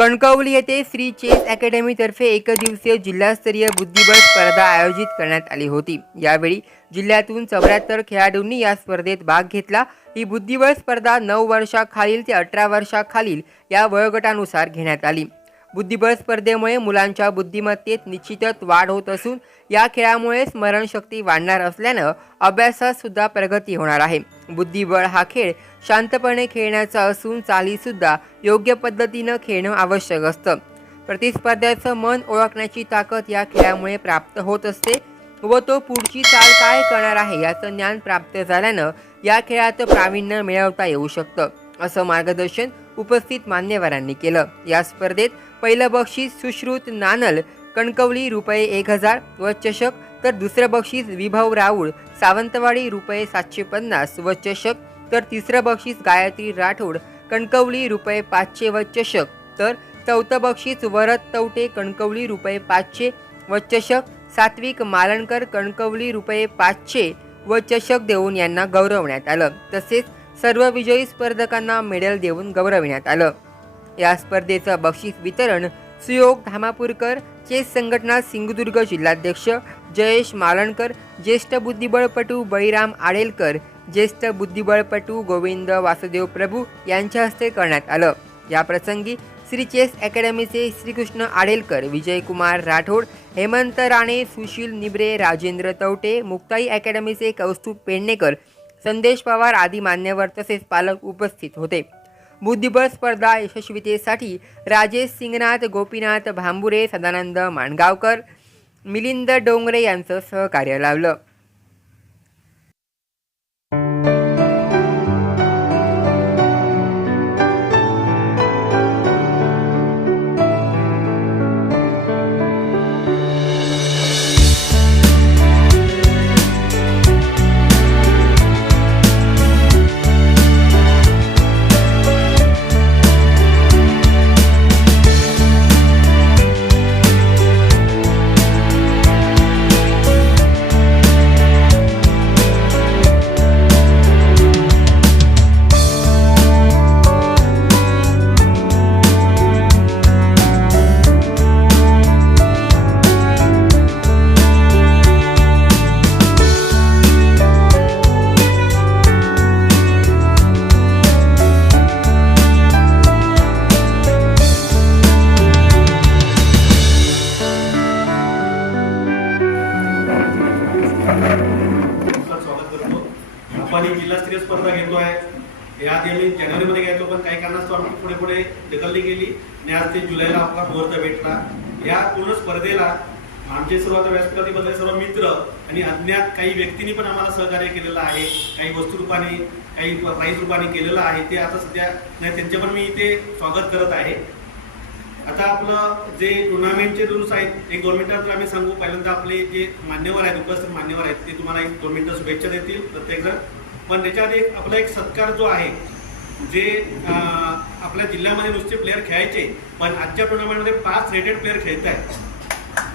कणकवली येथे श्री चेस अकॅडमीतर्फे एकदिवसीय जिल्हास्तरीय बुद्धिबळ स्पर्धा आयोजित करण्यात आली होती. यावेळी जिल्ह्यातून चौऱ्याहत्तर खेळाडूंनी या स्पर्धेत भाग घेतला. ही बुद्धिबळ स्पर्धा नऊ वर्षाखालील ते अठरा वर्षाखालील या वयोगटानुसार घेण्यात आली. बुद्धिबळ स्पर्धेमुळे मुलांच्या बुद्धिमत्तेत निश्चितच वाढ होत असून या खेळामुळे स्मरणशक्ती वाढणार असल्यानं अभ्यासात सुद्धा प्रगती होणार आहे. बुद्धिबळ हा खेळ शांतपणे खेळण्याचा असून चालीसुद्धा योग्य पद्धतीनं खेळणं आवश्यक असतं. प्रतिस्पर्ध्याचं मन ओळखण्याची ताकद या खेळामुळे प्राप्त होत असते व तो पुढची चाल काय करणार आहे याचं ज्ञान प्राप्त झाल्यानं या खेळात प्रावीण्य मिळवता येऊ शकतं. असं मार्गदर्शन उपस्थित मान्यवरांनी केलं. या स्पर्धेत पहिलं बक्षीस सुश्रुत नानल कणकवली रुपये एक हजार व चषक तर दुसरं बक्षीस विभव राऊळ सावंतवाडी रुपये सातशे पन्नास व चषक तर तिसरं बक्षीस गायत्री राठोड कणकवली रुपये पाचशे व चषक तर चौथं बक्षीस वरद तवटे कणकवली रुपये पाचशे व चषक सात्विक मालणकर कणकवली रुपये पाचशे व चषक देऊन यांना गौरवण्यात आलं. तसेच सर्व विजयी स्पर्धकांना मेडल देऊन गौरविण्यात आलं. या स्पर्धेचं बक्षीस वितरण सुयोग धामापूरकर चेस संघटना सिंधुदुर्ग जिल्हाध्यक्ष जयेश मालणकर ज्येष्ठ बुद्धिबळपटू बळीराम आडेलकर ज्येष्ठ बुद्धिबळपटू गोविंद वासुदेव प्रभू यांच्या हस्ते करण्यात आलं. या प्रसंगी श्री चेस अकॅडमीचे श्रीकृष्ण आडेलकर विजयकुमार राठोड हेमंत राणे सुशील निबरे राजेंद्र तवटे मुक्ताई अकॅडमीचे कौस्तुभ पेडणेकर संदेश पवार आदी मान्यवर तसेच पालक उपस्थित होते. बुद्धिबळ स्पर्धा यशस्वीतेसाठी राजेश सिंगनाथ गोपीनाथ भांबुरे सदानंद माणगावकर मिलिंद डोंगरे यांचं सहकार्य लावलं पुढे पुढे ढकलली गेली आणि आज ते जुलैला आपला मुहूर्त भेटला. या पूर्ण स्पर्धेला आमचे सर्व आता व्यासपीठातील सर्व मित्र आणि अज्ञात काही व्यक्तींनी पण आम्हाला सहकार्य केलेलं आहे. काही वस्तू रूपाने काही प्राईज रूपाने केलेलं आहे. ते आता सध्या नाही त्यांचे पण मी इथे स्वागत करत आहे. आता आपलं जे टुर्नामेंटचे रूल्स आहेत ते दोन मिनिटात आम्ही सांगू. पहिल्यांदा आपले जे मान्यवर आहेत उपस्थित मान्यवर आहेत ते तुम्हाला एक दोन मिनिटं शुभेच्छा देतील प्रत्येकजण. पण त्याच्यात एक आपला एक सत्कार जो आहे जे आपल्या जिल्ह्यामध्ये नुसते प्लेअर खेळायचे पण आजच्या टुर्नामेंटमध्ये पाच रेटेड प्लेअर खेळत आहेत.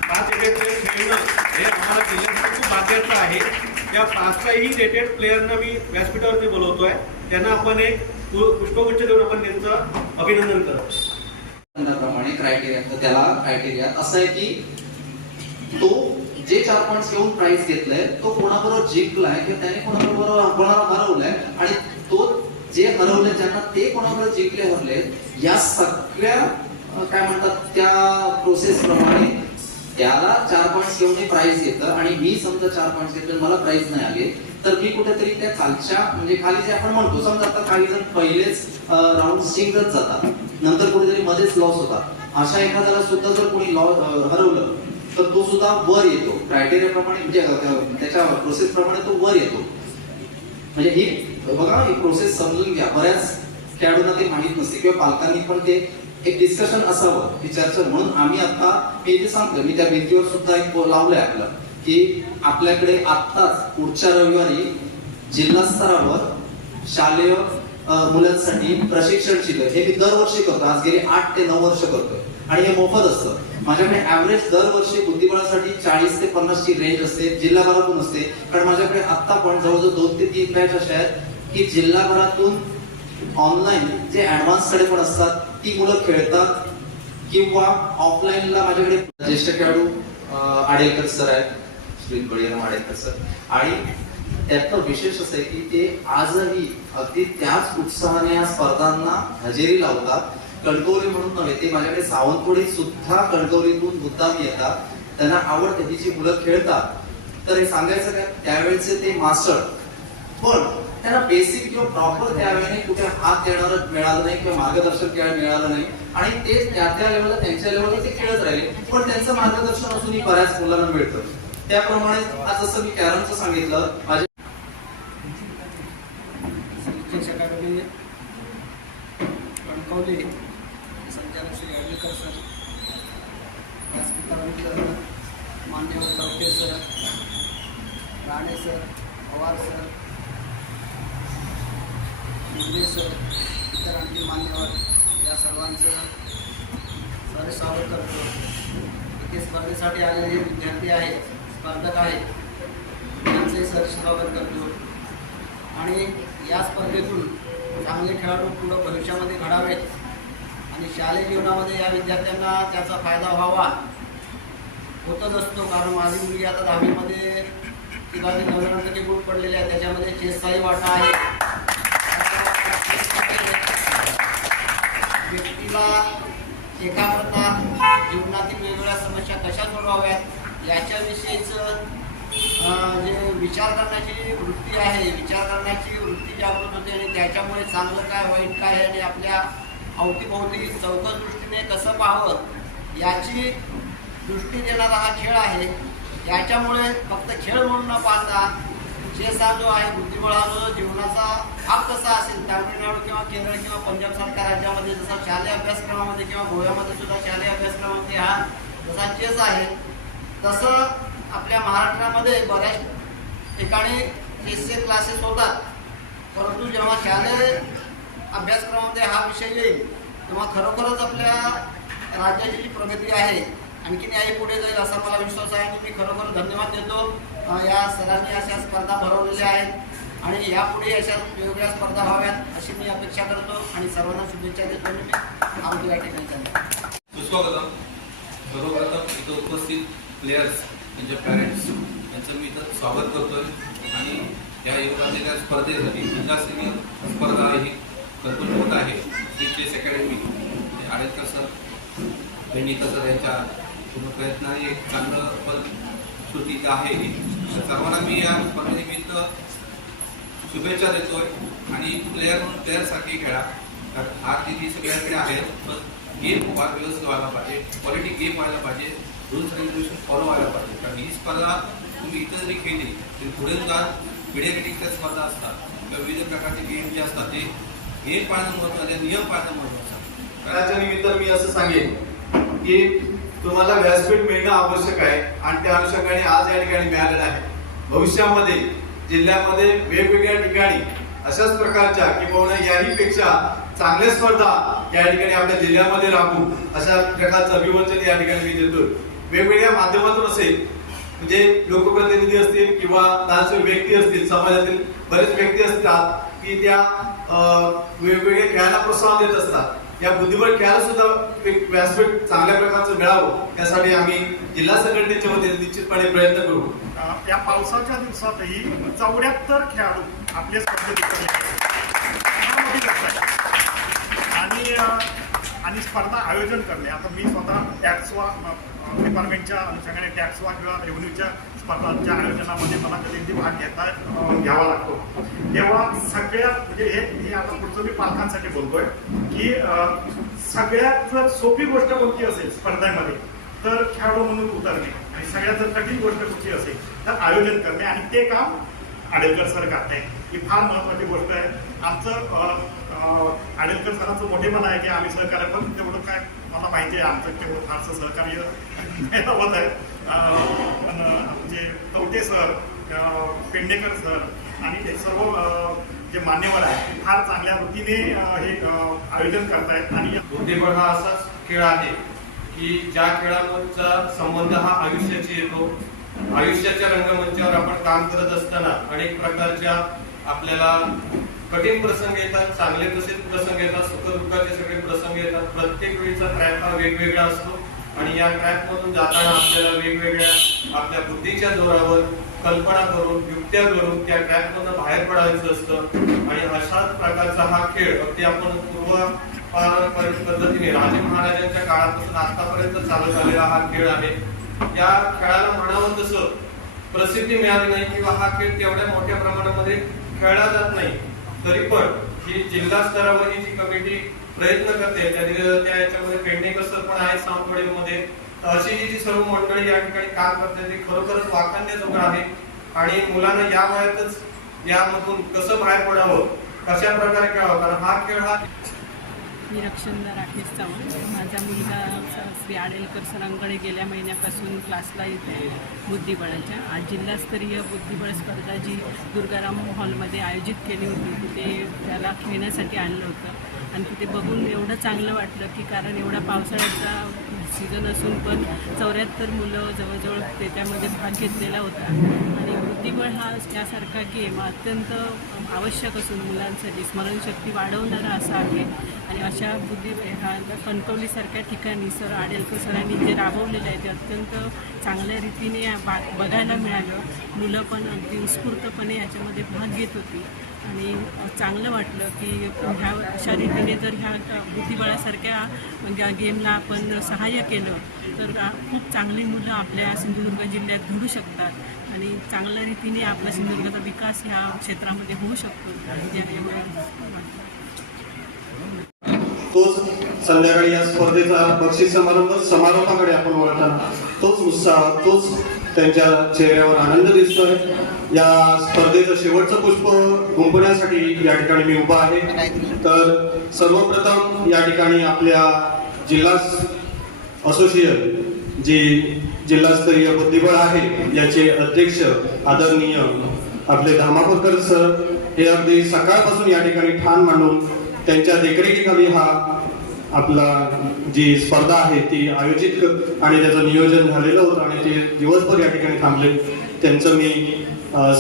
पाच रेटेड प्लेअर खेळणं हे आम्हाला जिल्ह्यासाठी खूप भाग्याचं आहे. त्या पाचही रेटेड प्लेअरना मी व्यासपीठावरती बोलवतोय. त्यांना आपण एक पुष्पगुच्छ देऊन आपण त्यांचं अभिनंदन करतो. प्रमाणे क्रायटेरिया तर त्याला क्रायटेरिया असं आहे की तो जे चार पॉईंट्स घेऊन प्राइज घेतलाय तो कोणाबरोबर जिंकलाय किंवा त्याने कोणाबरोबर कोणाला हरवलंय आणि तो जे हरवले ज्यांना ते कोणाकडे जिंकले हरले या सगळ्या काय म्हणतात त्या प्रोसेस प्रमाणे त्याला चार पॉईंट घेऊन प्राइस येतं. आणि मी समजा चार पॉईंट घेतले मला प्राइस नाही आले तर मी कुठेतरी त्या खालच्या म्हणजे खाली जे आपण म्हणतो समजा आता काही जण पहिलेच राऊंड जिंकत जातात. नंतर कुठेतरी मध्येच लॉस होतात. अशा एखाद्याला सुद्धा जर कोणी लॉस हरवलं तर तो सुद्धा वर येतो. क्रायटेरिया प्रमाणे म्हणजे त्याच्या प्रोसेस प्रमाणे तो वर येतो. म्हणजे ही बघा ही प्रोसेस समजून घ्या. बऱ्याच खेळाडूंना ते माहीत नसते किंवा पालकांनी पण ते एक डिस्कशन असावं ही चर्चा म्हणून आम्ही आता मी जे सांगतो मी त्या भिंतीवर सुद्धा एक लावलंय आपलं की आपल्याकडे आत्ताच पुढच्या रविवारी जिल्हा स्तरावर शालेय मुलांसाठी प्रशिक्षण शिबिर. हे मी दरवर्षी करतो. आज गेली आठ ते नऊ वर्ष करतोय. आणि हे मोफत असतं. माझ्याकडे ऍव्हरेज दरवर्षी बुद्धिबळासाठी चाळीस ते पन्नासची रेंज असते. जिल्हाभरातून असते. कारण माझ्याकडे आत्ता पण जवळजवळ दोन ते तीन बॅच अशा आहेत. की जिल्हाभरातून ऑनलाईन जे ऍडव्हान्सकडे पण असतात ती मुलं खेळतात किंवा ऑफलाईनला माझ्याकडे ज्येष्ठ खेळाडू आडेकर आडेलकर सर आहेत श्री बळीराम आडेलकर सर आणि त्यातलं विशेष असं आहे की ते आजही अगदी त्याच उत्साहाने या स्पर्धांना हजेरी लावतात. कणकवली म्हणून नव्हे ते माझ्याकडे सावंतवाडी सुद्धा कणकवलीतून मुद्दाम येतात. त्यांना आवडते ही जी मुलं खेळतात. तर हे सांगायचं काय त्यावेळेचे ते मास्टर. पण त्यांना बेसिक किंवा प्रॉपर त्यावेळेने कुठे हात देणारं मिळालं नाही किंवा मार्गदर्शन खेळ मिळालं नाही. आणि ते त्या त्या लेवलला त्यांच्या लेवलला ते खेळत राहिले. पण त्यांचं मार्गदर्शन असूनही बऱ्याच मुलांना मिळतं. त्याप्रमाणे आज जसं मी कॅरमचं सांगितलं माझ्या शिक्षक अकादमी कणकवली संचालक श्री अडवेकर सर व्यासपीठावर मान्यवर doctor sir Rane sir Pawar sir Munde sir इतर आणखी मान्यवर या सर्वांचं सर स्वागत करतो. इथे स्पर्धेसाठी आलेले विद्यार्थी आहेत स्पर्धक आहेत. त्यांचे सर स्वागत करतो. आणि या स्पर्धेतून चांगले खेळाडू पुढं भविष्यामध्ये घडावेत. आणि शालेय जीवनामध्ये या विद्यार्थ्यांना त्याचा फायदा व्हावा. होतच असतो कारण माझी मुलगी आता दहावीमध्ये तिला ते नव्याण्णव टक्के गुण पडलेले आहे त्याच्यामध्ये चेसचाही वाटा आहे. व्यक्तीला एकाग्रता जीवनातील वेगवेगळ्या समस्या कशा सोडवाव्यात याच्याविषयीचं जे विचार करण्याची वृत्ती आहे विचार करण्याची वृत्ती जागृत होते आणि त्याच्यामुळे चांगलं काय वाईट काय आणि आपल्या अवतीभोवती चौकस दृष्टीने कसं पाहावं याची दृष्टी देणारा हा खेळ आहे. याच्यामुळे फक्त खेळ म्हणून न पाहता चेस हा जो आहे बुद्धिबळ हा जो जीवनाचा भाग कसा असेल तामिळनाडू किंवा केरळ किंवा पंजाब सारख्या राज्यामध्ये जसा शालेय अभ्यासक्रमामध्ये किंवा गोव्यामध्ये सुद्धा शालेय अभ्यासक्रमामध्ये हा जसा चेस आहे तसं आपल्या महाराष्ट्रामध्ये बऱ्याच ठिकाणी चेसचे क्लासेस होतात. परंतु जेव्हा शालेय अभ्यासक्रमामध्ये हा विषय येईल तेव्हा खरोखरच आपल्या राज्याची जी प्रगती आहे आणखी याही पुढे जाईल असा मला विश्वास आहे. आणि मी खरोखर धन्यवाद देतो. या सरांनी अशा स्पर्धा भरवलेल्या आहेत. आणि यापुढे अशा वेगवेगळ्या स्पर्धा व्हाव्यात अशी मी अपेक्षा करतो. आणि सर्वांना शुभेच्छा देतो. मी थांबतो या ठिकाणी धन्यवाद सुस्वागतम. सर्वप्रथम इथं उपस्थित प्लेयर्स त्यांच्या पॅरेंट्स यांचं मी इथं स्वागत करतोय. आणि या योगाच्या स्पर्धेसाठी जिल्हा सिनियर स्पर्धा ही भरपूर होत आहे. Shri chess academy Adekar sir Benikar sir यांच्या पूर्ण प्रयत्नाने एक चांगलं फल श्रुती आहे. सर्वांना मी या स्पर्धेनिमित्त शुभेच्छा देतोय. आणि प्लेअर म्हणून प्लेअरसाठी खेळा. कारण हार तिथे सगळ्यांकडे आहे पण गेम फार व्यवस्थित व्हायला पाहिजे. क्वालिटी गेम व्हायला पाहिजे. रूल्स रेग्युलेशन फॉलो व्हायला पाहिजे. कारण ही स्पर्धा तुम्ही इतर जरी खेळली तरी पुढे जाऊन मीडिया स्पर्धा असतात. किंवा विविध प्रकारचे गेम जे असतात ते गेम पाळणं महत्त्वाचे नियम पाळणं महत्त्वाचं त्याच्या निमित्त मी असं सांगेन की तुम्हाला व्यासपीठ मिळणं आवश्यक आहे आणि त्या अनुषंगाने आज या ठिकाणी मिळालेलं आहे. भविष्यामध्ये जिल्ह्यामध्ये वेगवेगळ्या ठिकाणी अशाच प्रकारच्या किंवा याही पेक्षा चांगल्या स्पर्धा या ठिकाणी आपल्या जिल्ह्यामध्ये राबू अशा प्रकारचं अभिवचन या ठिकाणी मी देतो वेगवेगळ्या माध्यमातून असेल म्हणजे लोकप्रतिनिधी असतील किंवा दानशूर व्यक्ती असतील समाजातील बरेच व्यक्ती असतात की त्या अं, वेगवेगळ्या खेळाला प्रोत्साहन देत असतात. या बुद्धिबळ खेळाला सुद्धा एक व्यासपीठ चांगल्या प्रकारचं मिळावं यासाठी आम्ही जिल्हा संघटनेच्या वतीने निश्चितपणे प्रयत्न करू. या पावसाच्या दिवसातही चौऱ्याहत्तर खेळाडू आपल्या स्पर्धेत आणि आणि स्पर्धा आयोजन करणे. आता मी स्वतः टॅक्सवा डिपार्टमेंटच्या अनुषंगाने टॅक्सवा किंवा रेव्हन्यूच्या स्पर्धांच्या आयोजनामध्ये मला कधी भाग घेता घ्यावा लागतो. तेव्हा सगळ्या म्हणजे हे हे आता पुढचं मी पालकांसाठी बोलतोय की सगळ्यात जर सोपी गोष्ट कोणती असेल स्पर्धेमध्ये तर खेळाडू म्हणून उतरणे. आणि सगळ्यात जर कठीण गोष्ट कुठची असेल तर आयोजन करणे. आणि ते काम आडेलकर सर करते ही फार महत्वाची गोष्ट आहे. आमचं आडेलकर सरांचं मोठेपण आहे की आम्ही सहकार्य पण तेवढं काय मला माहिती आहे आमचं तेवढं फारसं सहकार्य होत आहे. पण आमचे कवटे सर पेंडेकर पेडणेकर सर आणि हे सर्व जे मान्यवर आहेत फार चांगल्या वृत्तीने हे आयोजन करतायत. आणि बुद्धिबळ हा असाच खेळ आहे की ज्या खेळाचा संबंध हा आयुष्याशी येतो. आयुष्याच्या रंगमंचावर आपण काम करत असताना अनेक प्रकारच्या आपल्याला कठीण प्रसंग येतात चांगले तसेच प्रसंग येतात सुखदुःखाचे सगळे प्रसंग येतात. प्रत्येक वेळीचा ट्रॅक हा वेगवेगळा असतो. आणि या ट्रॅक मधून जाताना आपल्याला वेगवेगळ्या आपल्या बुद्धीच्या जोरावर कल्पना करून युक्त्या करून त्या ट्रॅक मधून बाहेर पडायचं असतं. आणि अशाच प्रकारचा हा खेळ अगदी आपण पूर्व पारंपरिक पद्धतीने राजे महाराजांच्या काळापासून आतापर्यंत चालू झालेला हा खेळ आहे. या खेळाला म्हणावं तसं प्रसिद्धी मिळाली नाही किंवा हा खेळ तेवढ्या मोठ्या प्रमाणामध्ये खेळला जात नाही. तरी पण ही जिल्हा स्तरावर ही जी कमिटी प्रयत्न करते त्या याच्यामध्ये पेडणेकर पण आहे सावंतवाडीमध्ये अशी जी जी सर्व मंडळी या ठिकाणी काम करते ती खरोखरच वाखाणण्याजोगं आहे. आणि मुलांना या वयातच यामधून कसं बाहेर पडावं कशा प्रकारे खेळावं कारण हा खेळ हा मी रक्षंदा राकेश चव्हाण माझा मुलगा श्री आडेलकर सरांकडे गेल्या महिन्यापासून क्लासला येते बुद्धिबळाच्या. आज जिल्हास्तरीय बुद्धिबळ स्पर्धा जी दुर्गाराम हॉलमध्ये आयोजित केली होती तिथे त्याला खेळण्यासाठी आणलं होतं. आणि तिथे बघून एवढं चांगलं वाटलं की कारण एवढा पावसाळ्याचा सीझन असून पण चौऱ्याहत्तर मुलं जवळजवळ त्याच्यामध्ये भाग घेतलेला होता. आणि बुद्धिबळ हा यासारखा गेम अत्यंत आवश्यक असून मुलांसाठी. स्मरणशक्ती वाढवणारा असा आहे. आणि अशा बुद्धिबळ हा कणकवलीसारख्या ठिकाणी सर आडेलकर सरांनी जे राबवलेलं आहे ते अत्यंत चांगल्या रीतीने बा बघायला मिळालं. मुलं पण अगदी उत्स्फूर्तपणे याच्यामध्ये भाग घेत होती. आणि चांगलं वाटलं की ह्या अशा रीतीने जर ह्या बुद्धिबळासारख्या म्हणजे गेमला आपण सहाय्य केलं तर खूप चांगली मुलं आपल्या सिंधुदुर्ग जिल्ह्यात घडू शकतात. आणि चांगल्या रीतीने आपला सिंधुदुर्गाचा विकास ह्या क्षेत्रामध्ये होऊ शकतो. तोच संध्याकाळी या स्पर्धेचा बक्षीस समारंभ समारोपाकडे आपण वळताना तोच उत्साह तोच त्यांच्या चेहऱ्यावर आनंद दिसतोय. या स्पर्धेचं शेवटचं पुष्प गुंपण्यासाठी या ठिकाणी मी उभा आहे. तर सर्वप्रथम या ठिकाणी आपल्या जिल्हा असोसिएशन जी जिल्हास्तरीय बुद्धिबळ आहे याचे अध्यक्ष आदरणीय आपले धामापूरकर सर हे अगदी सकाळपासून या ठिकाणी ठाण मांडून त्यांच्या देखरेखीखाली हा आपला जी स्पर्धा आहे ती आयोजित आणि त्याचं नियोजन झालेलं होतं आणि ते दिवसभर या ठिकाणी थांबले. त्यांचं मी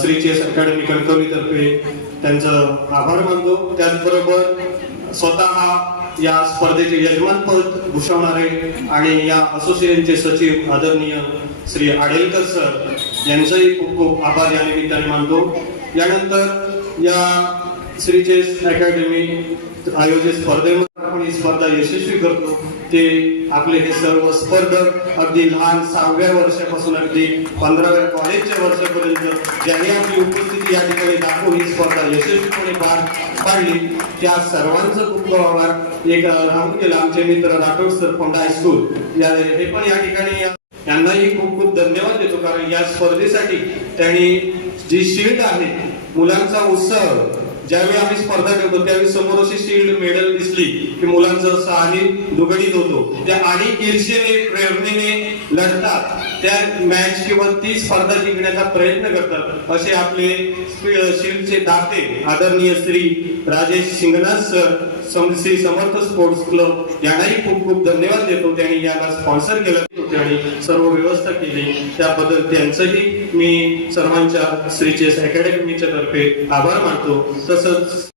श्री चेस अकॅडमी कणकवलीतर्फे त्यांचं आभार मानतो. त्याचबरोबर स्वतः या स्पर्धेचे यजमानपद भूषवणारे आणि या असोसिएशनचे सचिव आदरणीय श्री आडेलकर सर यांचंही खूप खूप आभार या निमित्ताने मानतो. यानंतर या श्री चेस अकॅडमी आयोजित स्पर्धेमध्ये आपण ही स्पर्धा यशस्वी करतो. ते आपले हे सर्व स्पर्धक अगदी लहान सहाव्या वर्षापासून अगदी पंधराव्या कॉलेजच्या वर्षापर्यंत ज्यांनी आपली उपस्थिती या ठिकाणी दाखवून ही स्पर्धा यशस्वीपणे पार पाडली त्या सर्वांचं खूप आभार. एक राहून गेला आमचे मित्र राठोड सर फोंडा हायस्कूल या हे पण या ठिकाणी यांनाही खूप खूप धन्यवाद देतो कारण या स्पर्धेसाठी त्यांनी जी शिवित आहे मुलांचा उत्साह ज्यावेळी आम्ही स्पर्धा ठेवतो त्यावेळी समोर अशी शिल्ड मेडल दिसली की मुलांचं असं आणि दुगडीत होतो. त्या आणि ईर्षेने प्रेरणेने लढतात. त्या मॅच किंवा ती स्पर्धा जिंकण्याचा प्रयत्न करतात. असे आपले शिल्डचे दाते आदरणीय श्री राजेश शिंगणाथ सर सम- श्री समर्थ स्पोर्ट्स क्लब यांनाही खूप खूप धन्यवाद देतो. त्यांनी याला स्पॉन्सर केलं. आणि सर्व व्यवस्था केली. त्याबद्दल त्यांचंही मी सर्वांच्या श्रीचेस अकॅडमीच्या तर्फे आभार मानतो. तसंच